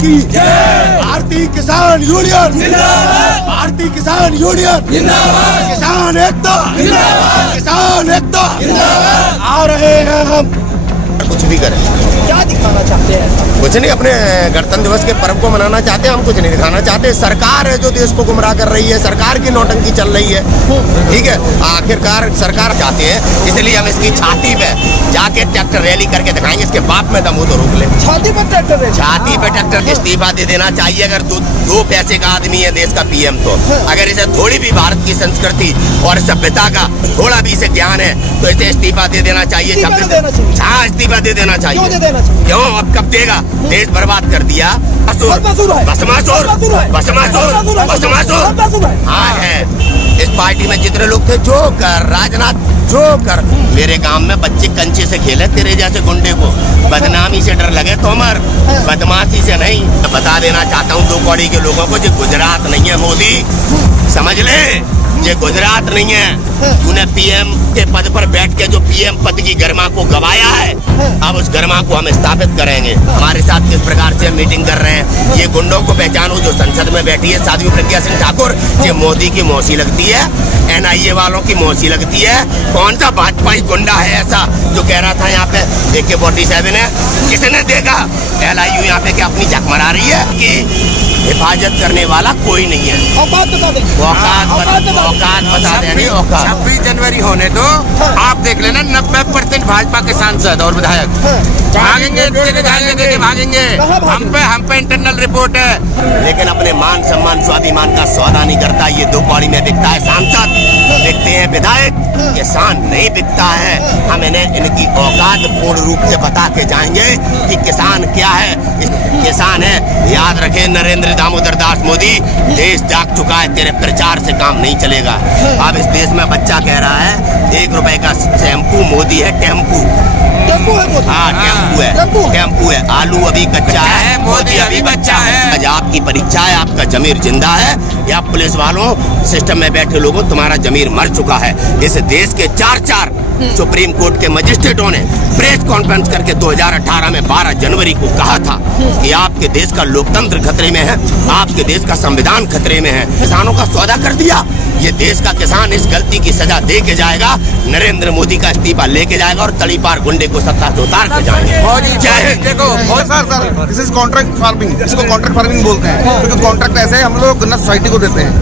की भारतीय किसान यूनियन जिंदाबाद, भारतीय किसान यूनियन जिंदाबाद, किसान एकता जिंदाबाद, किसान एकता जिंदाबाद। आ रहे हैं हम। कुछ भी करें, क्या दिखाना चाहते हैं? कुछ नहीं, अपने गणतंत्र दिवस के पर्व को मनाना चाहते हैं। हम कुछ नहीं दिखाना चाहते। सरकार है जो देश को गुमराह कर रही है, सरकार की नौटंकी चल रही है। ठीक है, आखिरकार सरकार चाहते हैं, इसलिए हम इसकी छाती पे जाके ट्रैक्टर रैली करके दिखाएंगे। इसके बाप में दम हो तो रोक ले। छाती पर ट्रैक्टर है, छाती पे ट्रैक्टर इस्तीफा दे देना चाहिए। अगर दो पैसे का आदमी है देश का पीएम, तो अगर इसे थोड़ी भी भारत की संस्कृति और सभ्यता का थोड़ा भी इसे ज्ञान है तो इसे इस्तीफा दे देना चाहिए। हाँ, इस्तीफा दे देना चाहिए। क्यों? अब कब देगा? देश बर्बाद कर दिया। हाँ है। इस पार्टी में जितने लोग थे, जोकर राजनाथ, जोकर। मेरे गांव में बच्चे कंचे से खेले, तेरे जैसे गुंडे को बदनामी से डर लगे तोमर, बदमाशी से नहीं। बता देना चाहता हूँ 2 कौड़ी के लोगों को, जो गुजरात नहीं है मोदी, समझ ले, ये गुजरात नहीं है। तूने पीएम के पद पर बैठ के जो पीएम पद की गरिमा को गवाया है, अब उस गरिमा को हम स्थापित करेंगे। हमारे साथ किस प्रकार से मीटिंग कर रहे हैं, ये गुंडों को पहचानो जो संसद में बैठी है। साध्वी प्रज्ञा सिंह ठाकुर, ये मोदी की मौसी लगती है, एनआईए वालों की मौसी लगती है। कौन सा भाजपाई गुंडा है ऐसा जो कह रहा था यहाँ पे AK-47 है? किसने देखा? LIU यहाँ पे क्या अपनी झक मरा रही है कि हिफाजत करने वाला कोई नहीं है। औकात बता देंगे, औकात बता देंगे। 26 जनवरी होने दो, आप देख लेना 90% भाजपा के सांसद और विधायक भागेंगे, भागेंगे। हम पे इंटरनल रिपोर्ट है। लेकिन अपने मान सम्मान स्वाभिमान का सौदा नहीं करता। ये 2 कौड़ी में बिकता है सांसद, बिकते हैं विधायक, किसान नहीं बिकता है। हम इन्हें इनकी औकात पूर्ण रूप से बता के जाएंगे कि किसान क्या है। किसान है, याद रखे नरेंद्र दामोदर दास मोदी, देश जाग चुका है, तेरे प्रचार से काम नहीं चलेगा। अब इस देश में बच्चा कह रहा है 1 रुपए का शैम्पू, मोदी है टेम्पू। हाँ, टेम्पू है। आलू अभी कच्चा है, मोदी अभी बच्चा है। आज आपकी परीक्षा है, आपका जमीर जिंदा है या पुलिस वालों, सिस्टम में बैठे लोगों, तुम्हारा जमीर मर चुका है। इस देश के 4 सुप्रीम कोर्ट के मजिस्ट्रेटों ने प्रेस कॉन्फ्रेंस करके 2018 में 12 जनवरी को कहा था कि आपके देश का लोकतंत्र खतरे में है, आपके देश का संविधान खतरे में है। किसानों का सौदा कर दिया। ये देश का किसान इस गलती की सजा दे के जाएगा, नरेंद्र मोदी का इस्तीफा लेके जाएगा और तड़ीपार गुंडे को सत्ता से उतार के जाएंगे। जय हिंद। देखो sir, this is contract farming, इसको कॉन्ट्रैक्ट फार्मिंग बोलते हैं। क्योंकि कॉन्ट्रैक्ट ऐसे हम लोग गन्ना सोसाइटी को देते हैं,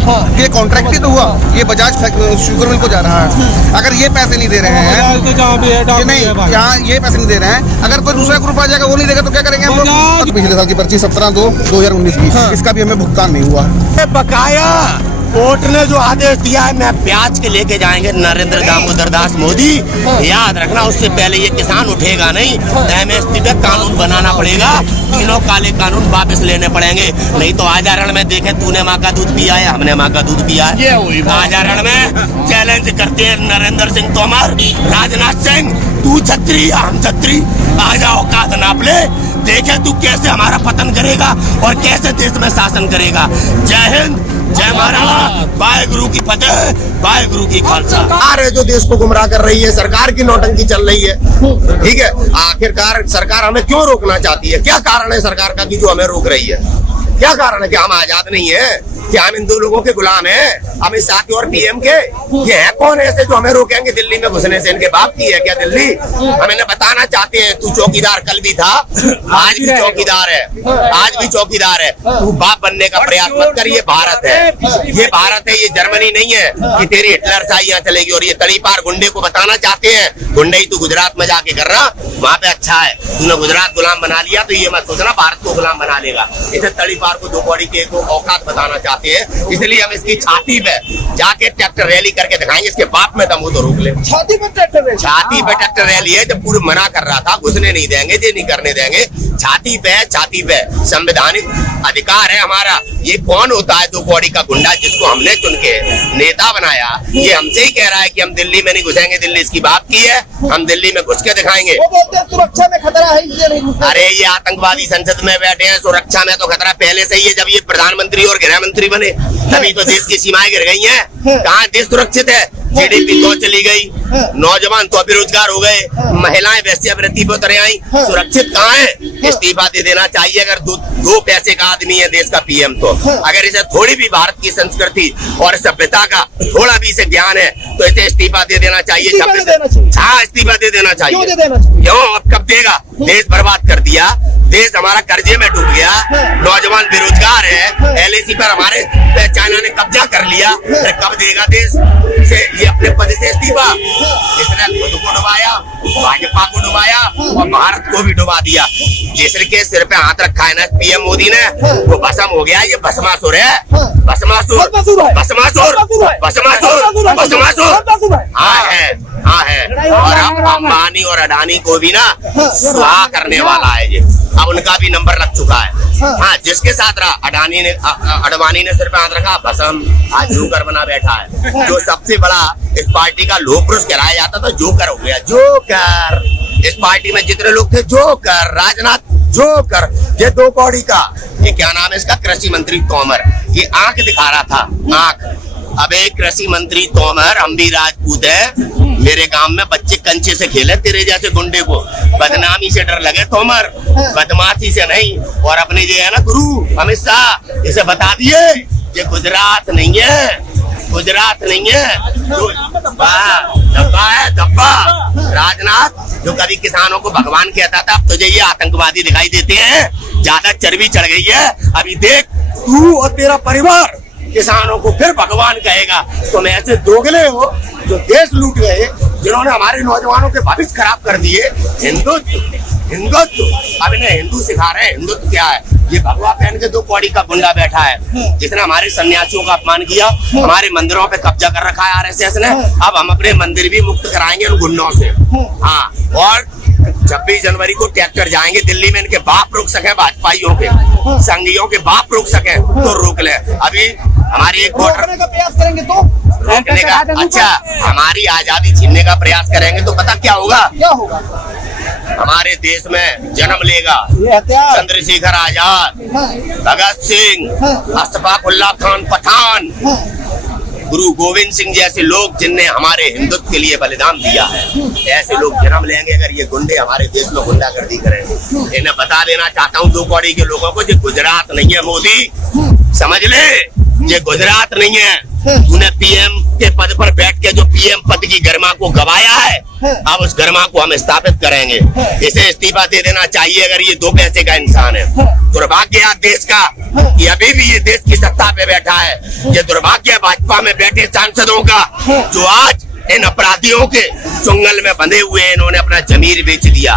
ये कॉन्ट्रैक्ट ही तो हुआ। ये बजाज शुगर मिल को जा रहा है। अगर ये पैसे नहीं दे रहे हैं, नहीं, यहाँ ये पैसे नहीं दे रहे हैं, अगर कोई दूसरा ग्रुप आ जाएगा वो नहीं देगा तो क्या करेंगे हम लोग? पिछले साल की पर्ची 17/2/2019 की, इसका भी हमें भुगतान नहीं हुआ। बकाया कोर्ट ने जो आदेश दिया है, मैं ब्याज के लेके जाएंगे नरेंद्र दामोदर दास मोदी। याद रखना, उससे पहले ये किसान उठेगा नहीं। MSP पे कानून बनाना पड़ेगा, तीनों काले कानून वापस लेने पड़ेंगे। नहीं तो आजारण में देखे, तूने माँ का दूध पिया है, हमने माँ का दूध पिया है। आजारण में चैलेंज करते हैं नरेंद्र सिंह तोमर, राजनाथ सिंह, तू छत्री हम छत्री, आ जाओ औकात नाप ले, देखे तू कैसे हमारा पतन करेगा और कैसे देश में शासन करेगा। जय हिंद, जय महाराज, वाहेगुरु की फतेह, वाहेगुरु की खालसा। सरकार जो देश को गुमराह कर रही है, सरकार की नौटंकी चल रही है। ठीक है, आखिरकार सरकार हमें क्यों रोकना चाहती है? क्या कारण है सरकार का कि जो हमें रोक रही है? क्या कारण है? कि हम आजाद नहीं है? क्या हम इन 2 लोगों के गुलाम हैं? अमित शाह के और पीएम के? ये है कौन ऐसे जो हमें रोकेंगे दिल्ली में घुसने से? इनके बाप की है क्या दिल्ली? हम इन्हें बताना चाहते हैं, तू चौकीदार कल भी था, आज भी चौकीदार है, आज भी चौकीदार है। तू बाप बनने का प्रयास मत कर। ये भारत है, ये भारत है, ये जर्मनी नहीं है कि तेरी हिटलर शाही यहाँ चलेगी। और ये तड़ीपार गुंडे को बताना चाहते हैं, गुंडे ही तू गुजरात में जाके कर रहा, वहाँ पे अच्छा है। तूने गुजरात गुलाम बना लिया तो ये मत सोचना भारत को गुलाम बना लेगा। इसे तड़ीपार को 2 कौड़ी के को औकात बताना चाहते हैं, इसलिए हम इसकी छाती पे जाके ट्रैक्टर रैली करके दिखाएंगे। इसके बाप में दम हो तो रोक ले। छाती पे ट्रैक्टर है, छाती पे ट्रैक्टर रैली है। जब पूर्व मना कर रहा था, घुसने नहीं देंगे, ये नहीं करने देंगे। छाती पे संवैधानिक अधिकार है हमारा। ये कौन होता है 2 कौड़ी का गुंडा जिसको हमने चुन के नेता बनाया? ये हमसे ही कह रहा है कि हम दिल्ली में नहीं घुसेंगे, दिल्ली इसकी बाप की है, हम दिल्ली में घुस के दिखाएंगे। वो बोलते हैं सुरक्षा में खतरा है, इसलिए नहीं घुसते। अरे ये आतंकवादी संसद में बैठे हैं, सुरक्षा में तो खतरा पहले से ही है। जब ये प्रधानमंत्री और गृह मंत्री बने तभी तो देश की सीमाएं गिर गई हैं। कहाँ देश सुरक्षित है? जीडीपी तो चली गई, नौजवान तो बेरोजगार हो गए, महिलाएं वेश्यावृत्ति पे उतर आई, सुरक्षित कहाँ है? इस्तीफा दे देना चाहिए। अगर दो पैसे का आदमी है देश का पीएम, तो अगर इसे थोड़ी भी भारत की संस्कृति और सभ्यता का थोड़ा भी इसे ज्ञान है तो इसे इस्तीफा दे देना चाहिए। हाँ, इस्तीफा दे देना चाहिए। क्यों? अब कब देगा? देश बर्बाद कर दिया, देश हमारा कर्जे में डूब गया, नौजवान बेरोजगार है, एलआईसी पर हमारे चाइना ने कब्जा कर लिया, फिर कब देगा देश से ये अपने पद से इस्तीफा? इसने खुद को डुबाया, भाजपा को डुबाया और भारत को भी डुबा दिया। जिसके सिर पे हाथ रखा है ना पीएम मोदी ने, वो भस्म हो गया। ये भस्मासुर है, भस्मासुर, भस्मासुर, भस्मासुर, भस्मासुर। हाँ है। और अब अंबानी और अडानी को भी ना सुहा करने वाला है ये। अब उनका भी नंबर लग चुका है। हाँ, जिसके साथ रहा अडवाणी ने सिर पे हाथ रखा, भस्म आज जोकर बना बैठा है। जो सबसे बड़ा इस पार्टी का लोह पुरुष कहलाया जाता था, जोकर हो गया। जोकर इस पार्टी में जितने लोग थे, जोकर, राजनाथ जोकर, ये दो कौड़ी का, ये क्या नाम है इसका, कृषि मंत्री तोमर, ये आंख दिखा रहा था, आंख। अबे कृषि मंत्री तोमर, हम भी राजपूत है, मेरे गांव में बच्चे कंचे से खेले, तेरे जैसे गुंडे को बदनामी से डर लगे तोमर, बदमाशी से नहीं। और अपने जो है ना गुरु अमित शाह, इसे बता दिए ये गुजरात नहीं है, गुजरात नहीं है, धब्बा है, धब्बा। राजनाथ जो कभी किसानों को भगवान कहता था, अब तुझे ये आतंकवादी दिखाई देते हैं, ज्यादा चर्बी चढ़ गई है। अभी देख तू और तेरा परिवार किसानों को फिर भगवान कहेगा। तुम ऐसे दोगले हो जो देश लूट गए, जिन्होंने हमारे नौजवानों के भविष्य खराब कर दिए। हिंदुत्व अब इन्हें हिंदू सिखा रहे हैं। हिंदुत्व क्या है? ये भगवा पहन के दो कौड़ी का गुंडा बैठा है, जिसने हमारे सन्यासियों का अपमान किया, हमारे मंदिरों पे कब्जा कर रखा है आरएसएस ने। अब हम अपने मंदिर भी मुक्त कराएंगे उन गुंडों से। हाँ, और 26 जनवरी को ट्रैक्टर जाएंगे दिल्ली में, इनके बाप रोक सके, भाजपाइयों के संघियों के बाप रोक सके तो रोक ले। अभी हमारी एक रोकने का प्रयास करेंगे तो रोकने का, अच्छा हमारी आजादी छीनने का प्रयास करेंगे तो पता क्या होगा? क्या होगा? हमारे देश में जन्म लेगा चंद्रशेखर आजाद, भगत सिंह, अशफाक उल्लाह खान पठान, गुरु गोविंद सिंह जैसे लोग जिनने हमारे हिंदुत्व के लिए बलिदान दिया है। ऐसे लोग जन्म लेंगे अगर ये गुंडे हमारे देश में गुंडागर्दी करेंगे। इन्हें बता देना चाहता हूँ दो कौड़ी के लोगों को, ये गुजरात नहीं है मोदी, समझ ले, ये गुजरात नहीं है। तूने पीएम के पद पर बैठ के जो पीएम पद की गरिमा को गवाया है, अब उस गरिमा को हम स्थापित करेंगे। इसे इस्तीफा दे देना चाहिए अगर ये दो पैसे का इंसान है। दुर्भाग्य है देश का कि अभी भी ये देश की सत्ता पे बैठा है। ये दुर्भाग्य है भाजपा में बैठे सांसदों का, जो आज इन अपराधियों के चुंगल में बंधे हुए हैं। इन्होंने अपना जमीर बेच दिया।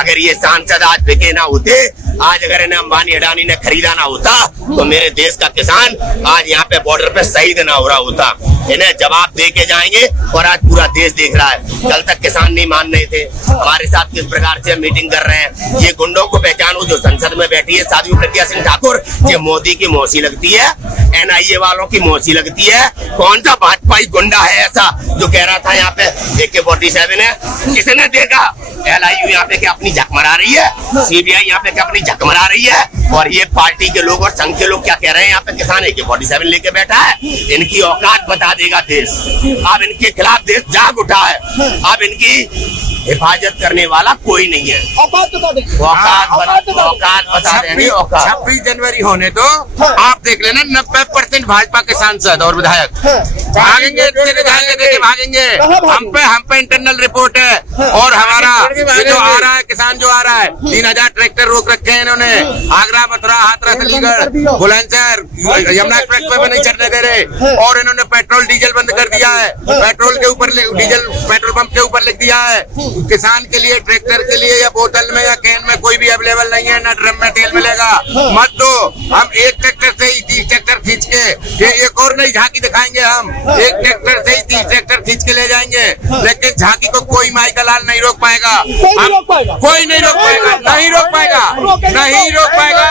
अगर ये सांसद आज बिके ना होते, आज अगर इन्हें अंबानी अडानी ने खरीदा ना होता, तो मेरे देश का किसान आज यहाँ पे बॉर्डर पे शहीद ना हो रहा होता। इन्हें जवाब दे के जाएंगे और आज पूरा देश देख रहा है। कल तक किसान नहीं मान रहे थे, हमारे साथ किस प्रकार से मीटिंग कर रहे हैं। ये गुंडों को पहचानो जो संसद में बैठी है, साध्वी प्रज्ञा सिंह ठाकुर, ये मोदी की मौसी लगती है, एनआईए वालों की मौसी लगती है। कौन सा भाजपाई गुंडा है ऐसा जो कह रहा था यहाँ पे AK-47 है? किसने देखा? LIU यहाँ पे क्या अपनी झक मरा रही है? CBI यहाँ पे क्या अपनी झक मरा रही है? और ये पार्टी के लोग और संघ के लोग क्या कह रहे हैं? यहाँ पे किसान AK-47 लेके बैठा है। इनकी औकात बता देगा देश। अब इनके खिलाफ देश जाग उठा है। अब इनकी हिफाजत करने वाला कोई नहीं है। औकात बता देंगे, औकात बता देंगे। 26 जनवरी होने तो आप देख लेना 90% भाजपा के सांसद और विधायक भागेंगे, भागेंगे। हम पे इंटरनल रिपोर्ट है। और हमारा ये जो आ रहा है, किसान जो आ रहा है, 3000 ट्रैक्टर रोक रखे हैं इन्होंने। आगरा, मथुरा, हाथरस, अलीगढ़, बुलंदशहर, यमुना एक्सप्रेस पे भी नहीं चढ़ने दे रहे। और इन्होंने पेट्रोल डीजल बंद कर दिया है। पेट्रोल के ऊपर डीजल पेट्रोल पंप के ऊपर लिख दिया है किसान के लिए, ट्रैक्टर के लिए या बोतल में या कैन में कोई भी अवेलेबल नहीं है, ना ड्रम में तेल मिलेगा। मत दो, हम एक ट्रैक्टर से ही 30 ट्रैक्टर खींच के, ये एक और नई झांकी दिखाएंगे। हम एक ट्रैक्टर से ही 30 ट्रैक्टर खींच के ले जाएंगे, लेकिन झांकी को कोई माई का लाल नहीं रोक पाएगा। कोई नहीं रोक पाएगा, नहीं रोक पाएगा, नहीं रोक पाएगा, नहीं रोक पाएगा,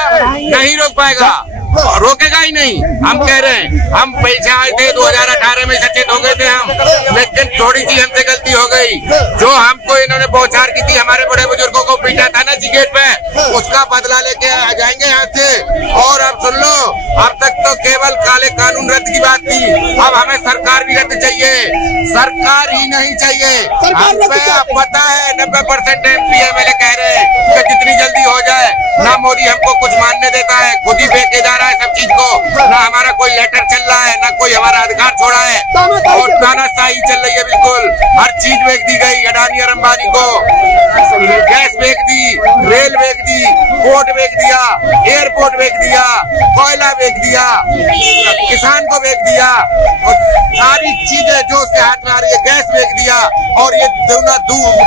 नहीं रोक पाएगा। रोकेगा ही नहीं। हम कह रहे हैं, हम पैसे आए थे 2018 में सचेत हो गए थे हम, लेकिन थोड़ी सी हमसे गलती हो गई। जो हमको इन्होंने बौछार की थी, हमारे बड़े बुजुर्गों को पीटा था ना जी गेट पे, उसका बदला लेके आ जाएंगे यहाँ से। और अब सुन लो, अब तक तो केवल काले कानून रद्द की बात थी, अब हमें सरकार भी रद्द चाहिए, सरकार ही नहीं चाहिए। हमें पता है 90% MP MLA कह रहे हैं कि जितनी जल्दी हो जाए। ना मोदी हमको कुछ मानने देता है, खुद ही फेंके जा रहा है सब चीज को, ना हमारा कोई लेटर चल रहा है, ना कोई हमारा अधिकार छोड़ा है, और तानाशाही चल रही है बिल्कुल। हर चीज बेच दी गई अडानी और अंबानी को, गैस बेच दी, रेल बेच दी, पोर्ट बेच दिया, एयरपोर्ट बेच दिया, कोयला बेच दिया, किसान को बेच दिया, और सारी चीजें जो उसके हाथ में आ रही है, गैस बेच दिया। और ये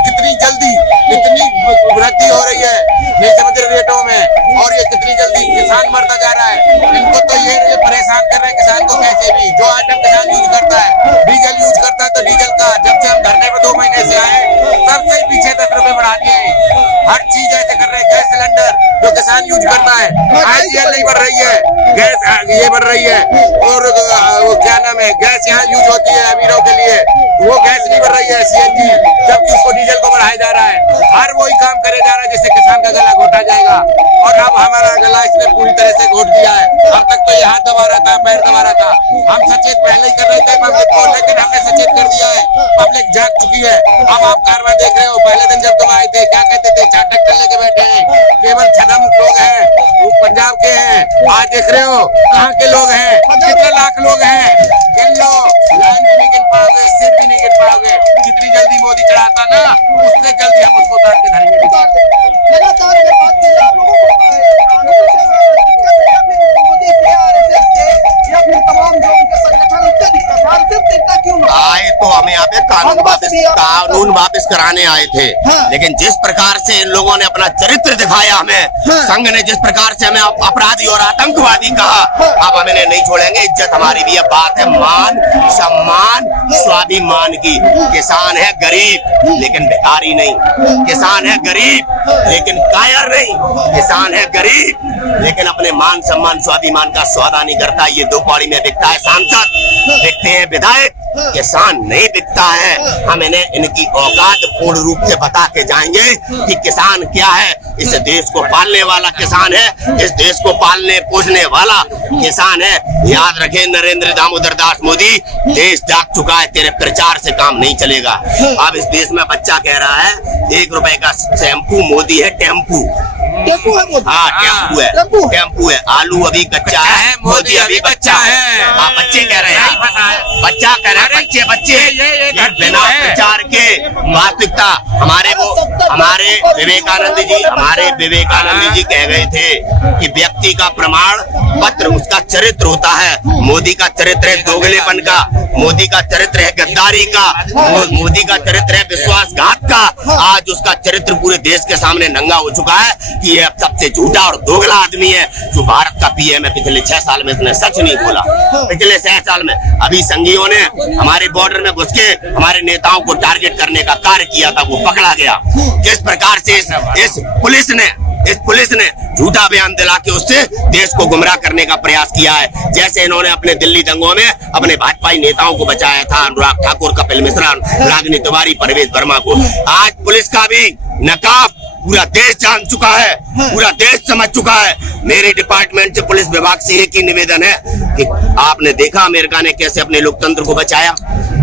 कितनी जल्दी इतनी वृद्धि हो रही है नहीं समझ रहे रेटों में, और ये कितनी जल्दी किसान मरता जा रहा है। इनको तो ये परेशान कर रहे हैं किसान को कैसे भी। जो आइटम किसान यूज करता है, डीजल यूज करता है, तो डीजल का जब से हम धरने पे 2 महीने से आए तब से पीछे 10 रुपए बढ़ा दिए। हर चीज ऐसे कर रहे हैं। गैस सिलेंडर जो किसान यूज करता है, IGL नहीं बढ़ रही है, गैस ये बढ़ रही है। और वो क्या नाम है, गैस यहाँ यूज होती है अमीरों के लिए, वो गैस नहीं बढ़ रही है CNG, जबकि उसको डीजल को बढ़ाया जा रहा है। हर वही काम करे जा रहा है जिससे किसान का गला घोटा जाएगा, और अब हमारा गला इसने पूरी तरह से घोट दिया है। अब तक तो ये हाथ दबा रहा था, पैर दबा रहा था। हम सचेत पहले ही कर रहे थे पब्लिक को, लेकिन हमने सचेत कर दिया है, पब्लिक जाग चुकी है। अब आप कार्रवाई देख रहे हो, पहले दिन जब तुम आए थे क्या कहते थे, 4 ट्रैक्टर लेके बैठे हैं, केवल छदम लोग हैं, वो पंजाब के हैं। आज देख रहे हो कहाँ के लोग हैं, कितने लाख लोग हैं। गिन लो, लाइन भी नहीं गिन पाओगे, सिर भी नहीं गिन पाओगे। जितनी जल्दी मोदी चढ़ाता ना, उससे जल्दी हम उसको उतार के धरेंगे। लगातार अगर बात की जाए, आप लोगों को कानून से दिक्कत है, या फिर मोदी से, RSS से, या फिर तमाम जो उनके संगठन, उससे दिक्कत है, सिर्फ दिक्कत क्यों ना आए तो हमें यहाँ पे कानून वापस कराने आए थे। हाँ। लेकिन जिस प्रकार से इन लोगों ने अपना चरित्र दिखाया हमें, संघ ने जिस प्रकार से हमें अपराधी और आतंकवादी कहा, अब हमें नहीं छोड़ेंगे। इज्जत हमारी भी अब बात है मान सम्मान स्वाभिमान की। किसान है गरीब लेकिन भिखारी नहीं, किसान है गरीब लेकिन कायर नहीं, किसान है गरीब लेकिन अपने मान सम्मान स्वाभिमान का सौदा नहीं करता। ये 2 कौड़ी में बिकता है सांसद, बिकते हैं विधायक, किसान नहीं बिकता है। हम इन्हें इनकी औकात पूर्ण रूप से बता के जाएंगे कि किसान क्या है। इस देश को पालने वाला किसान है, इस देश को पालने पोषने वाला किसान है। याद रखें नरेंद्र दामोदर दास मोदी, देश जाग चुका है, तेरे प्रचार से काम नहीं चलेगा। अब इस देश में बच्चा कह रहा है 1 रुपए का शैम्पू, मोदी है टेम्पू। टेम्पू है मोदी? हाँ टेम्पू है, टेम्पू है। आलू अभी कच्चा है, मोदी अभी बच्चा है। हाँ बच्चे कह रहे हैं, बच्चा कह रहे हैं, बच्चे ये बिना प्रचार के वास्तविकता। हमारे विवेकानंद जी कह गए थे कि व्यक्ति का प्रमाण पत्र उसका चरित्र होता है। मोदी का चरित्र है दोगलेपन का, मोदी का चरित्र है गद्दारी का, मोदी का चरित्र है विश्वासघात का। आज उसका चरित्र पूरे देश के सामने नंगा हो चुका है कि ये सबसे झूठा और दोगला आदमी है जो भारत का PM है। पिछले 6 साल में इसने सच नहीं बोला। पिछले 6 साल में अभी संघियों ने हमारे बॉर्डर में घुस के हमारे नेताओं को टारगेट करने का कार्य किया था, वो पकड़ा गया। किस प्रकार से इस पुलिस ने झूठा बयान दिला के उससे देश को गुमराह करने का प्रयास किया है। जैसे इन्होंने अपने दिल्ली दंगों में अपने भाजपाई नेताओं को बचाया था, अनुराग ठाकुर, कपिल मिश्रा, रागिनी तिवारी, परवेज वर्मा को। आज पुलिस का भी नकाब पूरा देश जान चुका है, पूरा देश समझ चुका है। मेरे डिपार्टमेंट से पुलिस विभाग से एक ही निवेदन है कि आपने देखा अमेरिका ने कैसे अपने लोकतंत्र को बचाया।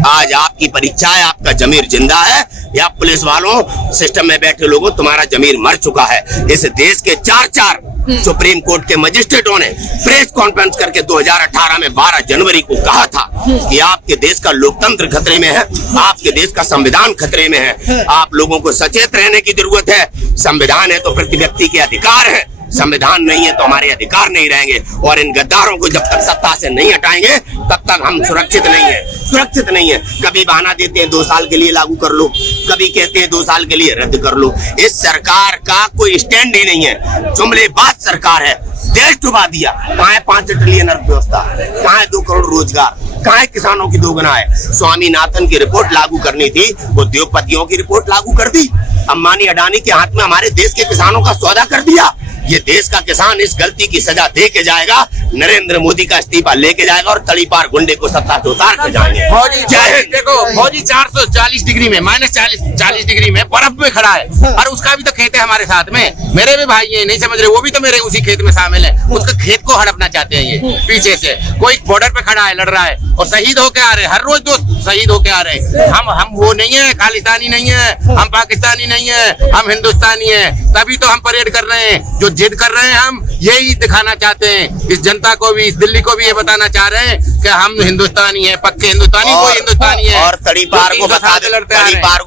आज आपकी परीक्षा है, आपका जमीर जिंदा है या पुलिस वालों, सिस्टम में बैठे लोगों, तुम्हारा जमीर मर चुका है। इस देश के 4 सुप्रीम कोर्ट के मजिस्ट्रेटों ने प्रेस कॉन्फ्रेंस करके 2018 में 12 जनवरी को कहा था कि आपके देश का लोकतंत्र खतरे में है, आपके देश का संविधान खतरे में है। आप लोगों को सचेत रहने की जरूरत है। संविधान है तो प्रति व्यक्ति के अधिकार है, संविधान नहीं है तो हमारे अधिकार नहीं रहेंगे। और इन गद्दारों को जब तक सत्ता से नहीं हटाएंगे तब तक हम सुरक्षित नहीं है। कभी बहाना देते हैं 2 साल के लिए लागू कर लो, कभी कहते हैं 2 साल के लिए रद्द कर लो। इस सरकार का कोई स्टैंड ही नहीं है, जुमलेबाज सरकार है। देश डुबा दिया। कहाँ है 5 ट्रिलियन अर्थव्यवस्था, कहाँ है 2 करोड़ रोजगार, कहाँ है किसानों की दोगुना है। स्वामीनाथन की रिपोर्ट लागू करनी थी, उद्योगपतियों की रिपोर्ट लागू कर दी। अंबानी अडानी के हाथ में हमारे देश के किसानों का सौदा कर दिया। ये देश का किसान इस गलती की सजा दे के जाएगा नरेंद्र मोदी का इस्तीफा लेके जाएगा और तड़ीपार गुंडे को सत्ता से उतार के जाएंगे। फौजी देखो फौजी 440 डिग्री में -40 डिग्री में बर्फ में खड़ा है और उसका भी तो खेत है हमारे साथ में। मेरे भी भाई ये नहीं समझ रहे, वो भी तो मेरे उसी खेत में शामिल है। उसका खेत को हड़पना चाहते हैं ये पीछे से। कोई बॉर्डर पे खड़ा है, लड़ रहा है और शहीद होके आ रहे हैं, हर रोज दोस्त शहीद होके आ रहे हैं। हम वो नहीं है, खालिस्तानी नहीं है, हम पाकिस्तानी नहीं है, हम हिंदुस्तानी है। तभी तो हम परेड कर रहे हैं, जो जिद कर रहे हैं हम यही दिखाना चाहते हैं इस जनता को भी, इस दिल्ली को भी ये बताना चाह रहे हैं कि हम हिंदुस्तानी है, पक्के हिंदुस्तानी, कोई हिंदुस्तानी है। और तड़ीपार को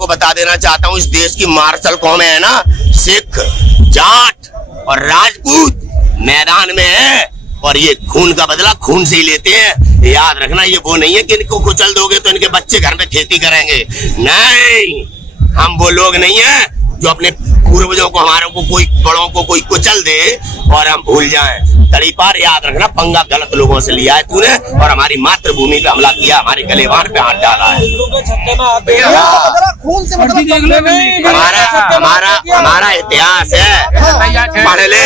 बता देना चाहता हूँ, इस देश की मार्शल कौमें है ना, सिख, जाट और राजपूत मैदान में है और ये खून का बदला खून से ही लेते हैं। याद रखना, ये वो नहीं है कि इनको कुचल दोगे तो इनके बच्चे घर में खेती करेंगे। नहीं, हम वो लोग नहीं है जो अपने पूर्वजों को, हमारों को, कोई बड़ों को कोई कुचल दे और हम भूल जाएं। तड़ीपार याद रखना, पंगा गलत लोगों से लिया है तूने और हमारी मातृभूमि पे हमला किया, हमारे गलेवान पे हाथ डाला है। खून से मतलब हमारा इतिहास है, पढ़ ले।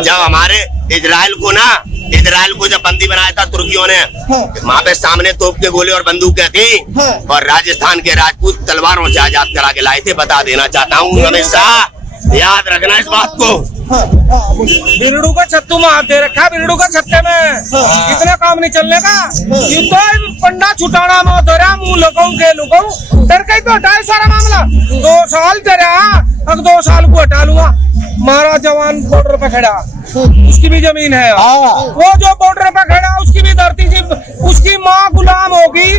जब हमारे इजराइल को जब बंदी बनाया था तुर्कियों ने, वहाँ पे सामने तोप के गोले और बंदूकें थी और राजस्थान के राजपूत तलवारों से आजाद करा के लाए थे। बता देना चाहता हूँ हमेशा, याद रखना इस बात को। बिरड़ू का छत्तू में हाथ दे रखा, बिरड़ू का छत्ते में इतना काम नहीं चलने का। ये तो पंडा छुटाना में तो रहा, मुँह लुकाऊं के लुकाऊं, डर के तो हटाए सारा मामला। 2 साल तेरा, अब 2 साल को हटा लूंगा। हमारा जवान बॉर्डर पे खड़ा, उसकी भी जमीन है, वो जो बॉर्डर पे खड़ा उसकी भी धरती, उसकी माँ गुलाम होगी।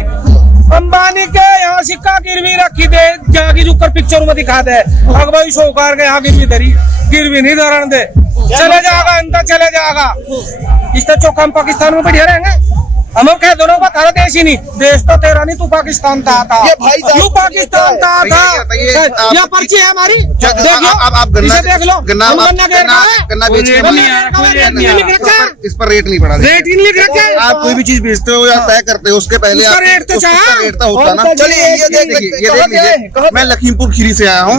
अंबानी के यहाँ सिक्का गिरवी रखी दे, जागी जुकर पिक्चर में दिखा दे। अग भाई शौकार के यहाँ गिरवी धरी, गिरवी नहीं धरण दे, चले जाएगा इनका, चले जाएगा। इस तरह चौका हम पाकिस्तान में बढ़िया रहेंगे। हम कह दोनों का थारा देश ही नहीं, देश तो तेरा नहीं, तू पाकिस्तान था। ये भाई तू पाकिस्तान था। यह पर्ची है हमारी, देख लो, आप इसे देख लो। गन्ना बेच इस पर रेट नहीं पड़ा, रेट ही नहीं लिख रखे। आप कोई भी चीज बेचते हो या तय करते हो उसके पहले उसका रेट तो रेट तो होता ना। चलिए ये देख लीजिए, मैं लखीमपुर खीरी से आया हूँ,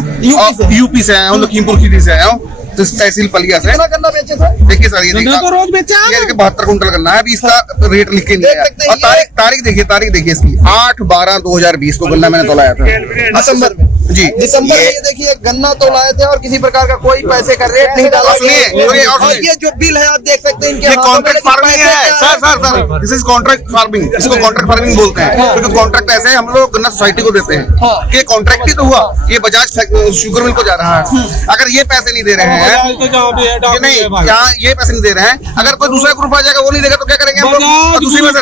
यूपी से आया हूँ, लखीमपुर खीरी से आया हूँ, तहसील पलिया से। गन्ना बेचे थे, देखिए सर, ये तो रोज बेचा है। 72 कुंटल गन्ना है, अभी इसका रेट लिख के नहीं आया। और तारीख देखिए इसकी 8/12/2020 को गन्ना मैंने तोलाया था, दिसंबर में। जी दिसंबर में ये देखिए गन्ना तोलाए थे और किसी प्रकार का कोई पैसे का रेट नहीं डाला। और ये जो बिल है आप देख सकते हैं, इनके ये कॉन्ट्रैक्ट फार्मिंग है sir, this is contract farming, इसको कॉन्ट्रैक्ट फार्मिंग बोलते हैं। क्योंकि कॉन्ट्रैक्ट ऐसे हम लोग गन्ना सोसाइटी को देते हैं कि कॉन्ट्रैक्ट ही तो हुआ, ये बजाज शुगर मिल को जा रहा है। अगर ये पैसे नहीं दे रहे हैं, नहीं यहाँ ये पैसे नहीं दे रहे हैं, अगर कोई दूसरा ग्रुप आ जाएगा वो नहीं देगा तो क्या करेंगे हम लोग। और दूसरी बात,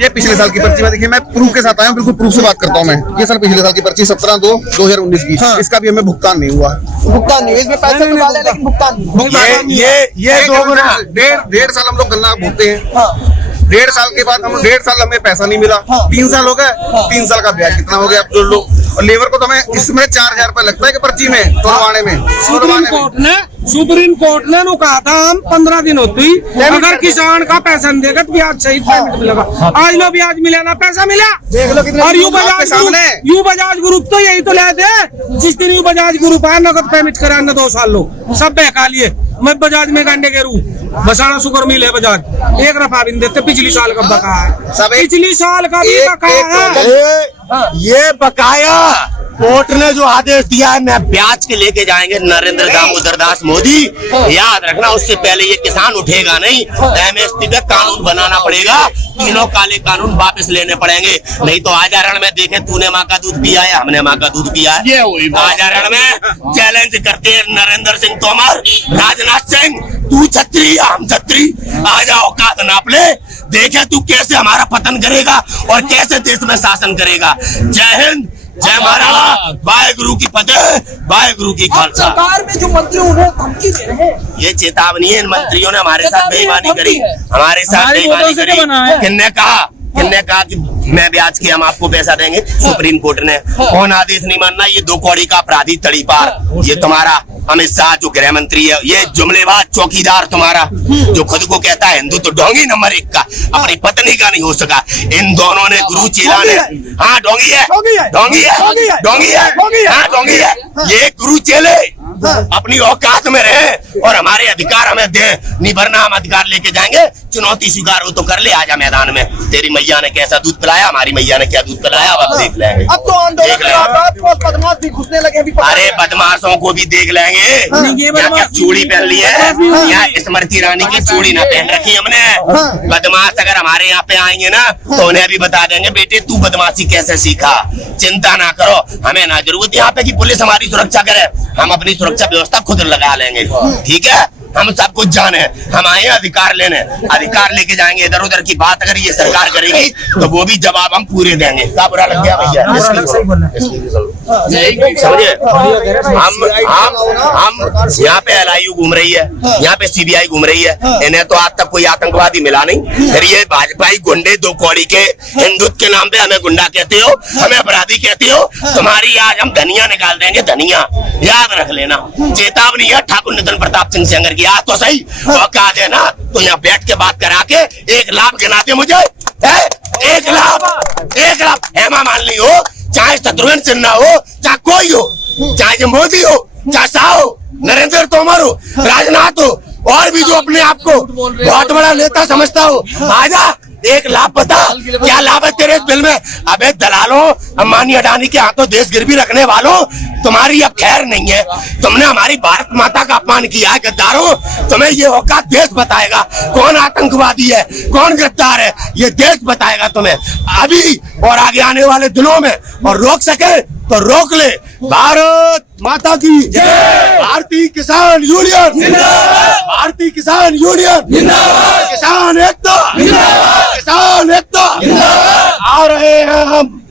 ये पिछले साल की पर्ची में देखिए, मैं प्रूफ के साथ आया हूँ, बिल्कुल प्रूफ से बात करता हूँ मैं। ये सर पिछले साल की पर्ची 17/2/2019 की, इसका भी हमें भुगतान नहीं हुआ। भुगतान नहीं, इसमें पैसे तो डाले लेकिन भुगतान ये दोगुना 1.5 साल हम लोग गन्ना बोते हैं। 1.5 साल के बाद 1.5 साल हमें पैसा नहीं मिला। 3 साल हो गए, 3 साल का ब्याज कितना हो गया आप जोड़ लो। और लेबर को तो हमें इसमें 4000 रुपए लगता है कि पर्ची में तोड़वाने में। सुप्रीम कोर्ट ने कहा था हम 15 दिन होती, अगर किसान का पैसा नहीं देगा तो ब्याज सही पेमेंट मिलेगा। आज लो ब्याज मिला ना पैसा मिला। और यू बजाज ग्रुप तो यही तो ले दे, जिस दिन यू बजाज ग्रुप आया नगद पेमेंट करा न 2 साल लो, सब बहका लिए। मैं बजाज में गांडे के रू बसाना शुगर मिल है, बजाज 1 रफा भी नहीं देते। पिछली साल का बकाया है, पिछली साल का भी बकाया है। ये बकाया कोर्ट ने जो आदेश दिया है, मैं ब्याज के लेके जाएंगे नरेंद्र दामोदर दास मोदी। याद रखना, उससे पहले ये किसान उठेगा नहीं। एमएसपी पे कानून बनाना पड़ेगा, तीनों काले कानून वापस लेने पड़ेंगे। नहीं तो आजारण में देखें, तूने माँ का दूध पिया है, हमने माँ का दूध पिया है। आजारण में चैलेंज करते हैं नरेंद्र सिंह तोमर, राजनाथ सिंह, तू छत्री या हम छत्री, आ जाओ औकात नाप ले, देखे तू कैसे हमारा पतन करेगा और कैसे देश में शासन करेगा। जय हिंद, जय महाराणा, वाहेगुरु की फतेह, वाहेगुरु की खालसा। सरकार में जो मंत्री उन्हें धमकी दे रहे हैं, ये चेतावनी है, इन मंत्रियों ने हमारे साथ बेईमानी करी, हमारे साथ बेईमानी करी। किन्ने कहा कि मैं ब्याज के हम आपको पैसा देंगे। सुप्रीम कोर्ट ने कौन आदेश नहीं मानना। ये 2 कौड़ी का अपराधी तड़ीपार, ये तुम्हारा अमित शाह जो गृह मंत्री है, ये जुमलेबाज चौकीदार तुम्हारा जो खुद को कहता है हिंदू, तो डोंगी नंबर 1 का, अपनी पत्नी का नहीं हो सका। इन दोनों ने गुरु चेला ने, हाँ डोंगी है, डोंगी है, डोंगी है, हाँ डोंगी है। ये गुरु चेले अपनी औकात में रहे और हमारे अधिकार हमें दे, नहीं वरना हम अधिकार लेके जाएंगे। चुनौती स्वीकार हो तो कर ले, आजा मैदान में। तेरी मैया ने कैसा दूध पिलाया, हमारी मैया ने क्या दूध पिलाया, अब देख लेंगे। अब तो आंदोलन देख के लेंगे। बाद बदमाश भी घुसने लगे भी। अरे बदमाशों को भी देख लेंगे। यहाँ क्या चूड़ी पहन ली है, यहाँ स्मृति ईरानी की चूड़ी ना पहन रखी हमने। बदमाश अगर हमारे यहाँ पे आएंगे ना तो उन्हें भी बता देंगे, बेटे तू बदमाशी कैसे सीखा। चिंता ना करो, हमें ना जरूरत यहाँ पे कि पुलिस हमारी सुरक्षा करे, हम अपनी सुरक्षा व्यवस्था खुद लगा लेंगे। ठीक है, हम सब कुछ जाने, हम आए हैं अधिकार लेने, अधिकार लेके जाएंगे। इधर उधर की बात अगर ये सरकार करेगी तो वो भी जवाब हम पूरे देंगे। क्या बुरा लग गया भैया? समझे? हम यहाँ पे LIU घूम रही है, यहाँ पे CBI घूम रही है, इन्हें तो आज तक कोई आतंकवादी मिला नहीं। फिर ये भाजपाई गुंडे दो कौड़ी के हिंदुत्व के नाम पे हमें गुंडा कहते हो, हमें अपराधी कहते हो। तुम्हारी आज हम धनिया निकाल देंगे, धनिया याद रख लेना। चेतावनी है ठाकुर नितिन प्रताप सिंह सेंगर की, आज तो सही औकात है ना तो यहाँ बैठ के बात करा के 1 लाख गिनाते मुझे है? 1 लाख हेमा मालिनी हो, चाहे शत्रुघ्न सिन्हा हो, चाहे कोई हो, चाहे मोदी हो, चाहे शाह हो, नरेंद्र तोमर हो, राजनाथ हो, और भी जो अपने आप को बहुत बड़ा नेता समझता हो, आजा 1 लाख बता क्या लाभ है तेरे इस बिल में? अबे दलालों, अंबानी अडानी के हाथों देश गिरवी रखने वालों, तुम्हारी अब खैर नहीं है। तुमने हमारी भारत माता का अपमान किया है गद्दारों। तुम्हें ये औकात देश बताएगा कौन आतंकवादी है, कौन गद्दार है, ये देश बताएगा तुम्हें अभी और आगे आने वाले दिनों में। और रोक सके तो रोक ले। भारत माता की जय। भारतीय किसान यूनियन जिंदाबाद, भारतीय किसान यूनियन जिंदाबाद, किसान एकता जिंदाबाद, किसान एकता जिंदाबाद। आ रहे हैं हम।